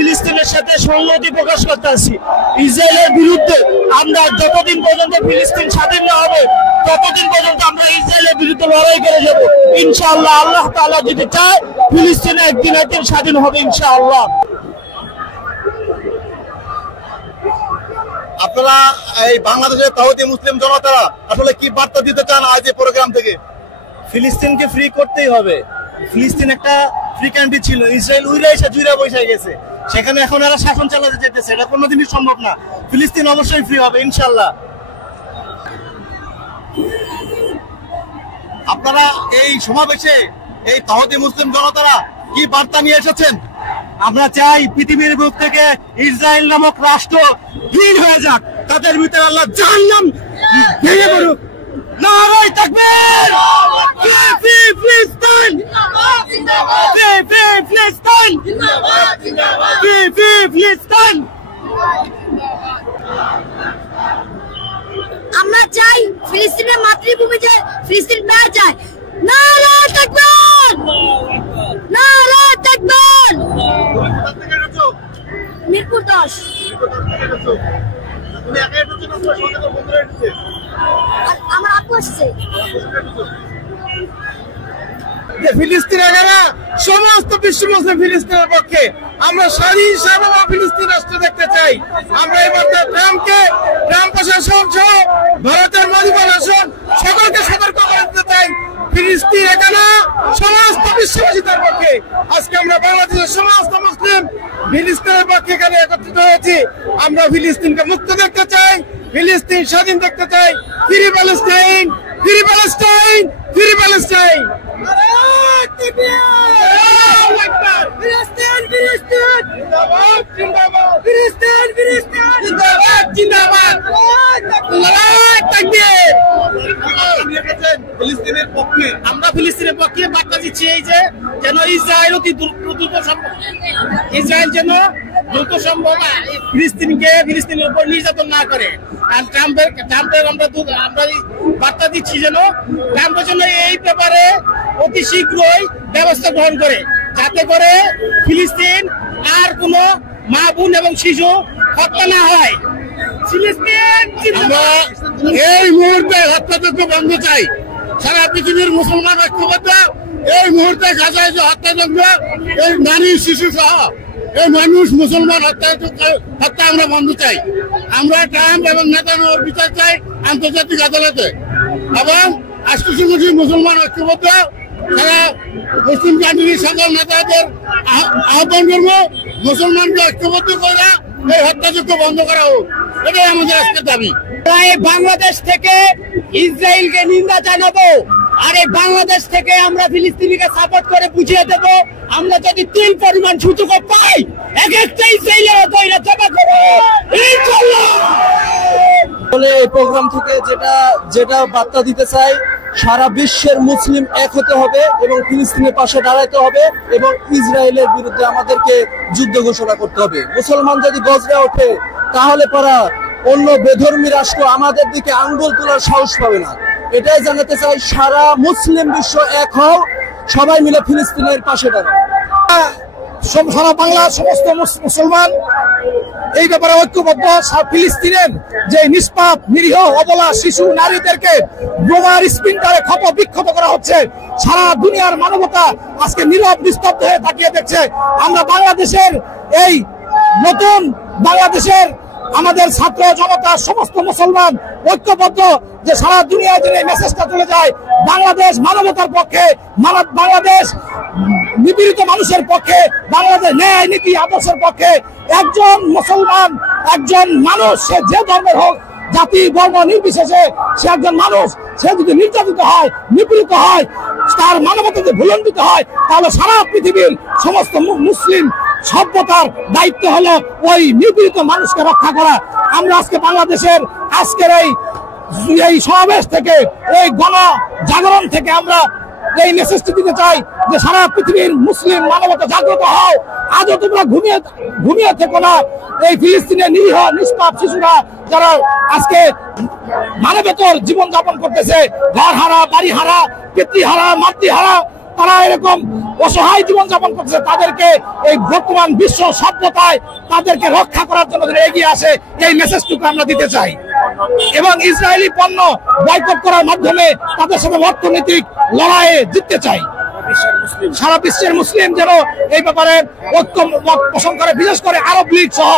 ফিলিস্তিনের সাথে সংহতি প্রকাশ করতেছি। ইসরায়েলের বিরুদ্ধে আমরা যতদিন পর্যন্ত ফিলিস্তিন স্বাধীন না হবে ততদিন পর্যন্ত আমরা ইসরায়েলের বিরুদ্ধে লড়াই করে যাব ইনশাআল্লাহ। আল্লাহ তাআলা যদি চায় ফিলিস্তিন একদিন স্বাধীন হবে ইনশাআল্লাহ। আপনারা এই বাংলাদেশের তাওহীদি মুসলিম জনতারা আসলে কি বার্তা দিতে চান আজ এই প্রোগ্রাম থেকে? ফিলিস্তিনকে ফ্রি করতেই হবে। ফিলিস্তিন একটা ফ্রি কান্ট্রি ছিল, ইসরায়েল উইরা এসে জুইরা বসে গেছে, সেখানে এখন এরা শাসন চালাতে যেতেছে, এটা কোনোদিনই সম্ভব না। ফিলিস্তিন অবশ্যই ফ্রি হবে ইনশাআল্লাহ। আপনারা এই সমাবেশে এই তাওহীদি মুসলিম জনতারা কি বার্তা নিয়ে এসেছেন? আমরা চাই পৃথিবীর বুক থেকে ইসরায়েল নামক রাষ্ট্র বিলীন হয়ে যাক, তাদের ভিতরে আল্লাহ জাহান্নাম ভেঙে পড়ুক। নারায়ে তাকবীর! ফ্রি ফিলিস্তিন! ফ্রি ফিলিস্তিন! ফ্রি ফিলিস্তিন! আমরা চাই ফিলিস্তিনের মাতৃভূমি যে ফিলিস্তিন না যায়। নারায়ে তাকবীর! নারায়ে তাকবীর! মিরপুর 10। আমার আপু আসছে। ফিলিস্তিনের সমস্ত বিশ্ব মুসলিম ফিলিস্তিনের পক্ষে। আমরা স্বাধীন সার্বভৌম ফিলিস্তিন রাষ্ট্র দেখতে চাই। আমরা এবার ট্রাম্প প্রশাসন সহ ভারতের মোদী প্রশাসন সকলকে সতর্ক করে দিতে চাই, ফিলিস্তিন এখানে সমস্ত বিশ্ববাসীদের পক্ষে। আজকে আমরা বাংলাদেশের সমস্ত মুসলিম ফিলিস্তিনের পক্ষে এখানে একত্রিত হয়েছি। আমরা ফিলিস্তিনকে মুক্ত দেখতে চাই, ফিলিস্তিন স্বাধীন দেখতে চাই। Free Palestine! Free Palestine! Free Palestine! ফিলিস্তিন! ফিলিস্তিন! জিন্দাবাদ! জিন্দাবাদ! ফিলিস্তিন! ফিলিস্তিন! জিন্দাবাদ! জিন্দাবাদ! নারায়ে তাকবীর! ফিলিস্তিনের পক্ষে আমরা ফিলিস্তিনের পক্ষে বার্তা দিচ্ছি এই যে যেন ইসরায়েল অতি দ্রুত সম্ভব ইসরায়েল যেন দ্রুত সম্ভব ফিলিস্তিনের উপর নির্যাতন না করে। আর ট্রাম্পের আমরা বার্তা দিচ্ছি যেন ট্রাম্পের জন্য এই ব্যাপারে অতি শীঘ্রই ব্যবস্থা গ্রহণ করে, যাতে করে ফিলিস্তিন আর কোনো মা বোন এবং শিশু হত্যা না হয়। এই মুহূর্তে হত্যাযজ্ঞ বন্ধ চাই। সারা পৃথিবীর মুসলমান ঐক্যবদ্ধ এই মুহূর্তে গাজায় যে হত্যাযজ্ঞ, এই নারী শিশু সহ এই মানুষ মুসলমান হত্যা আমরা বন্ধ চাই। আমরা ট্রাম্প এবং নেতানিয়াহুর বিচার চাই আন্তর্জাতিক আদালতে, এবং রাষ্ট্রসংঘী মুসলমান ঐক্যবদ্ধ সারা মুসলিম কান্ট্রির সকল নেতাদের আহ্বান করবো মুসলমানকে ঐক্যবদ্ধ করে এই হত্যাযজ্ঞ বন্ধ করা হোক। এটাই আমাদের আজকের দাবি। বাংলাদেশ থেকে ইসরায়েলকে নিন্দা জানাবো, আর এই বাংলাদেশ থেকে আমরা ফিলিস্তিনিকে সাপোর্ট করে বুঝিয়ে দেব, আমরা যদি 3 পরিমাণ সুযোগ পাই এক একটা ইসরায়েলের দইরা জমা করব ইনশাআল্লাহ। এই প্রোগ্রাম থেকে যেটা বার্তা দিতে চাই, সারা বিশ্বের মুসলিম এক হতে হবে এবং ফিলিস্তিনের পাশে দাঁড়াতে হবে এবং ইসরায়েলের বিরুদ্ধে আমাদেরকে যুদ্ধ ঘোষণা করতে হবে। মুসলমান যদি গজরে ওঠে তাহলে পরা অন্য বেধর্মী রাষ্ট্র আমাদের দিকে আঙ্গুল তোলার সাহস পাবে না। এটাই জানাতে চাই, সারা মুসলিম বিশ্ব এক হও, সবাই মিলে ফিলিস্তিনের পাশে দাঁড়াও। সারা বাংলার সমস্ত মুসলমান এই ব্যাপারে ঐক্যবদ্ধ। ফিলিস্তিনের যে নিষ্পাপ নিরীহ অবলা শিশু নারীদেরকে বোমার স্পিন্টারে বিক্ষত করা হচ্ছে, সারা দুনিয়ার মানবতা আজকে নীরব নিস্তব্ধ হয়ে তাকিয়ে দেখছে। আমরা বাংলাদেশের এই নতুন বাংলাদেশের আমাদের ছাত্র জনতা সমস্ত মুসলমান ঐক্যবদ্ধ, যে সারা দুনিয়ায় যেন এই মেসেজটা চলে যায়, বাংলাদেশ মানবতার পক্ষে, বাংলাদেশ নিপীড়িত মানুষের পক্ষে, বাংলাদেশ ন্যায় নীতি আদর্শের পক্ষে। একজন মুসলমান, একজন মানুষ, সে যে ধর্মের হোক, জাতি বর্ণ নির্বিশেষে সে একজন মানুষ, সে যদি নির্যাতিত হয়, নিপীড়িত হয়, তার মানবতা যদি ভুলণ্ডিত হয়, তাহলে সারা পৃথিবীর সমস্ত মুসলিম সভ্যতার দায়িত্ব হলো ওই নিপীড়িত মানুষকে রক্ষা করা। আমরা আজকে বাংলাদেশের আজকের এই সমাবেশ থেকে, এই গণ জাগরণ থেকে আমরা এই মেসেজটি দিতে চাই যে সারা পৃথিবীর মুসলিম মানবতা জাগ্রত হও। আজও তোমরা ঘুমিয়ে থেকো না। এই ফিলিস্তিনের নিরীহ নিষ্পাপ শিশুরা যারা আজকে মানবেতর জীবন যাপন করতেছে, ঘর হারা, বাড়ি হারা, পিতৃ হারা, মাতৃ হারা, তারা এরকম অসহায় জীবনযাপন করছে, তাদেরকে এই বর্তমান বিশ্ব সভ্যতায় তাদেরকে রক্ষা করার জন্য এগিয়ে আসে, এই মেসেজটুকু আমরা দিতে চাই। এবং ইসরায়েলি পণ্য বয়কট করার মাধ্যমে তাদের সাথে অর্থনৈতিক লড়াইয়ে জিততে চাই। সারা বিশ্বের মুসলিম যেন এই ব্যাপারে ঐক্য পোষণ করে, বিশেষ করে আরব লীগ সহ,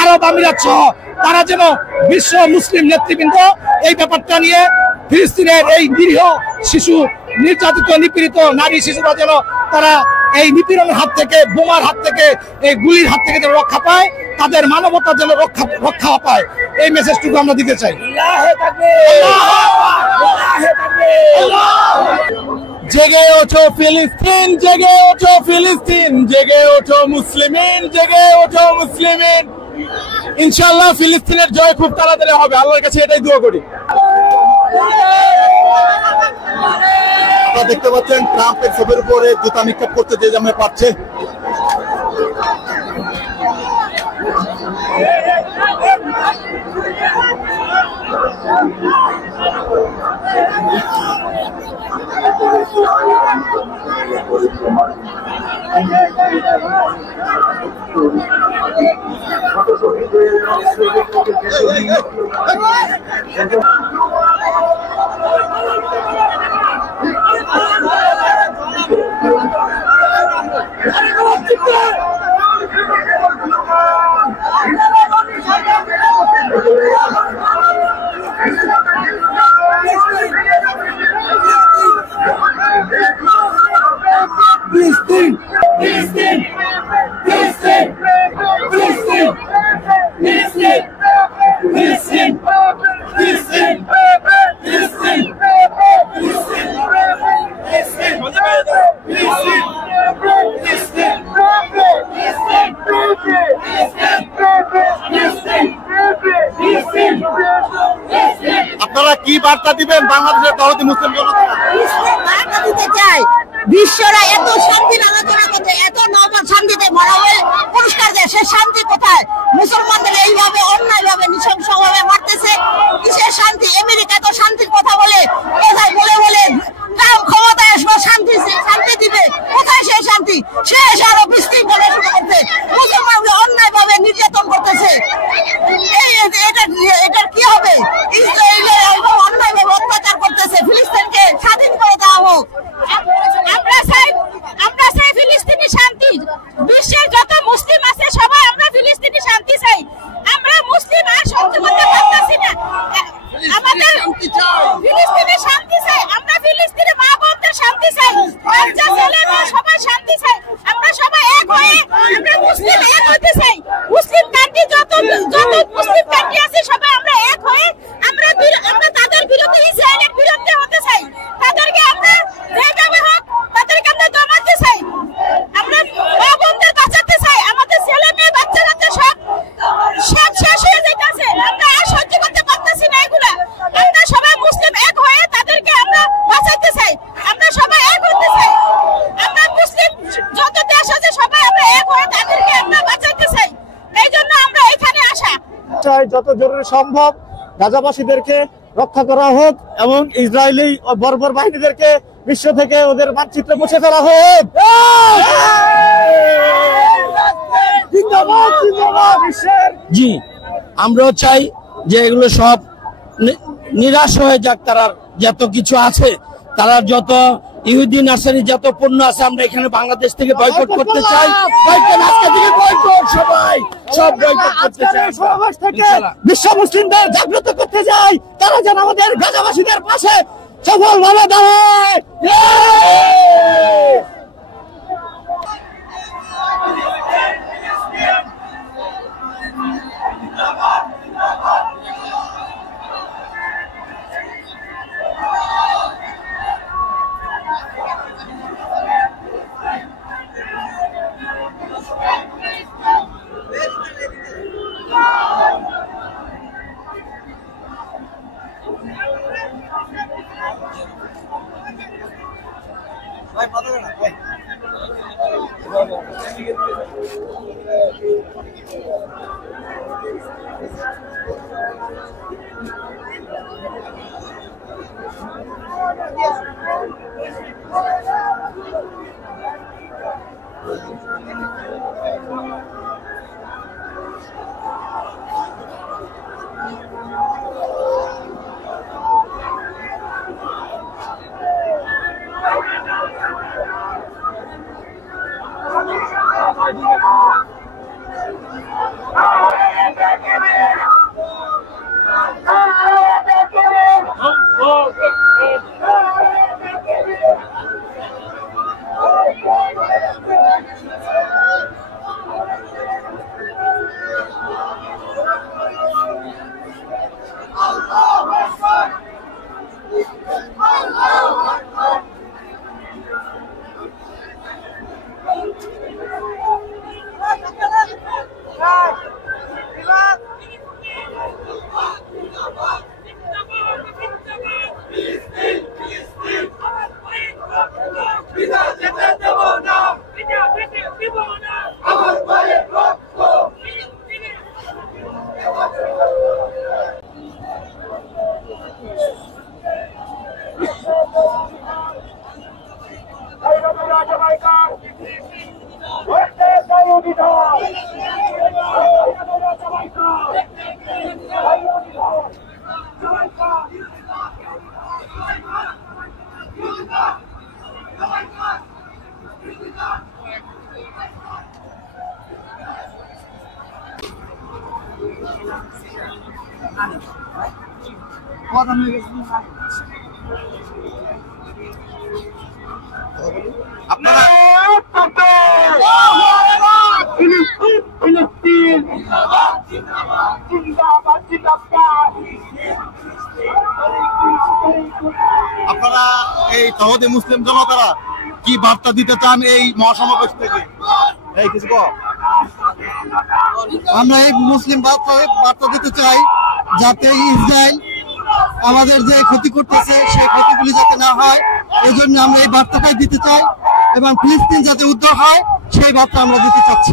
আরব আমিরাত সহ, তারা যেন বিশ্ব মুসলিম নেতৃবৃন্দ এই ব্যাপারটা নিয়ে ফিলিস্তিনের এই নিরীহ শিশু, নির্যাতিত নিপীড়িত নারী শিশুরা যেন তারা এই নিপীড়নের হাত থেকে, বোমার হাত থেকে, এই গুলির হাত থেকে যেন রক্ষা পায়, তাদের মানবতা যেন রক্ষা পায়, এই মেসেজটুকু আমরা দিতে চাই। জেগে ওঠো ফিলিস্তিন, জেগে ওঠো ফিলিস্তিন, জেগে ওঠো মুসলিমিন, জেগে ওঠো মুসলিমিন। ইনশাআল্লাহ ফিলিস্তিনের জয় খুব তাড়াতাড়ি হবে, আল্লাহর কাছে এটাই দোয়া করি। আপনারা দেখতে পাচ্ছেন ট্রাম্পের ছবির উপরে জুতা নিক্ষেপ করতে যে যেমন পারছে। আপনারা কি বার্তা দিবেন বাংলাদেশের তাওহীদি মুসলিম জনতা? বার্তা দিতে চাই, বিশ্বরা এত শান্তির আলোচনা করতে, এত নরমাল শান্তিতে মরাবে পুরস্কার দেয়, সে শান্তি কোথায়? মুসলমানদের এইভাবে অন্যায়ভাবে নৃশংসভাবে মারতেছে, কিসের শান্তি? আমেরিকা তো শান্তির কথা বলে, কোথায় বলে বলে ট্রাম্প ক্ষমতায় আসবে শান্তি শান্তি দিবে, কোথায় সেই শান্তি? সে এসে আরো বিশৃঙ্খলা শুরু করতে, মুসলমানদের অন্যায়ভাবে নির্যাতন করতেছে। এটার কি হবে? ইসরায়েলের অন্যায়ভাবে অত্যাচার করতেছে, ফিলিস্তিনকে স্বাধীন করে দেওয়া হোক। আমরা চাই ফিলিস্তিনি শান্তি, বিশ্বের যত মুসলিম আছে সবাই আমরা ফিলিস্তিনি শান্তি চাই। আমরা মুসলিম আর সহ্য করতে পারতেছি না, আমাদের ফিলিস্তিনি শান্তি চাই, আমরা ফিলিস্তিনি মা বোনদের শান্তি চাই, বাচ্চা ছেলে মেয়ে সবাই শান্তি চাই। আমরা সবাই এক হয়ে আমরা মুসলিম এক হতে চাই। মুসলিম কান্ট্রি যত মুসলিম কান্ট্রি আছে সবাই আমরা এক হয়ে আমরা তাদের বিরুদ্ধে, ইসরায়েলের বিরুদ্ধে হতে চাই। তাদেরকে আমরা যেভাবে হোক তাদেরকে আমরা দমাতে চাই, আমরা মা বোনদের বাঁচাতে চাই। আমাদের ছেলে মেয়ে বাচ্চা কাচ্চা সব শেষ হয়ে যাইতেছে, আমরা আর সহ্য করতে পারতেছি না এগুলা। আমরা সবাই মুসলিম এক হয়ে তাদেরকে আমরা বাঁচাতে চাই, আমরা সবাই এক হতে চাই। আমরা মুসলিম যত দেশ আছে সবাই আমরা এক হয়ে তাদেরকে আমরা বাঁচাতে চাই, এই জন্য আমরা এখানে আসা চাই যত জরুরি সম্ভব গাজাবাসীদেরকে রক্ষা করা হোক এবং ইসরায়েলি বর্বর বাহিনীদেরকে বিশ্ব থেকে ওদের মানচিত্র মুছে ফেলা হোক। জি, আমরাও চাই যে এগুলো সব নিরাশ হয়ে যাক, তারা যত কিছু আছে, তারা যত ইহুদি নার্সারি যত পণ্য আছে আমরা এখানে বাংলাদেশ থেকে বয়কট করতে চাই। সবাই সব বয়কট করতে চাই। বিশ্ব মুসলিমদের জাগ্রত করতে চাই, তারা যেন আমাদের গাজাবাসীদের পাশে সফলভাবে দাঁড়ায়। ভাই আপনারা আপনারা এই তৌহিদি মুসলিম জনতারা কি বার্তা দিতে চান এই মহাসমাবেশ থেকে? এই কিছু কও। আমরা এই মুসলিম বার্তা দিতে চাই যাতে ইসরায়েল আমাদের যে ক্ষতি করতেছে সেই ক্ষতিগুলি যাতে না হয়, এই জন্য আমরা এই বার্তাটাই দিতে চাই এবং ফিলিস্তিন যাতে উদ্ধার হয় সেই বার্তা আমরা দিতে চাচ্ছি।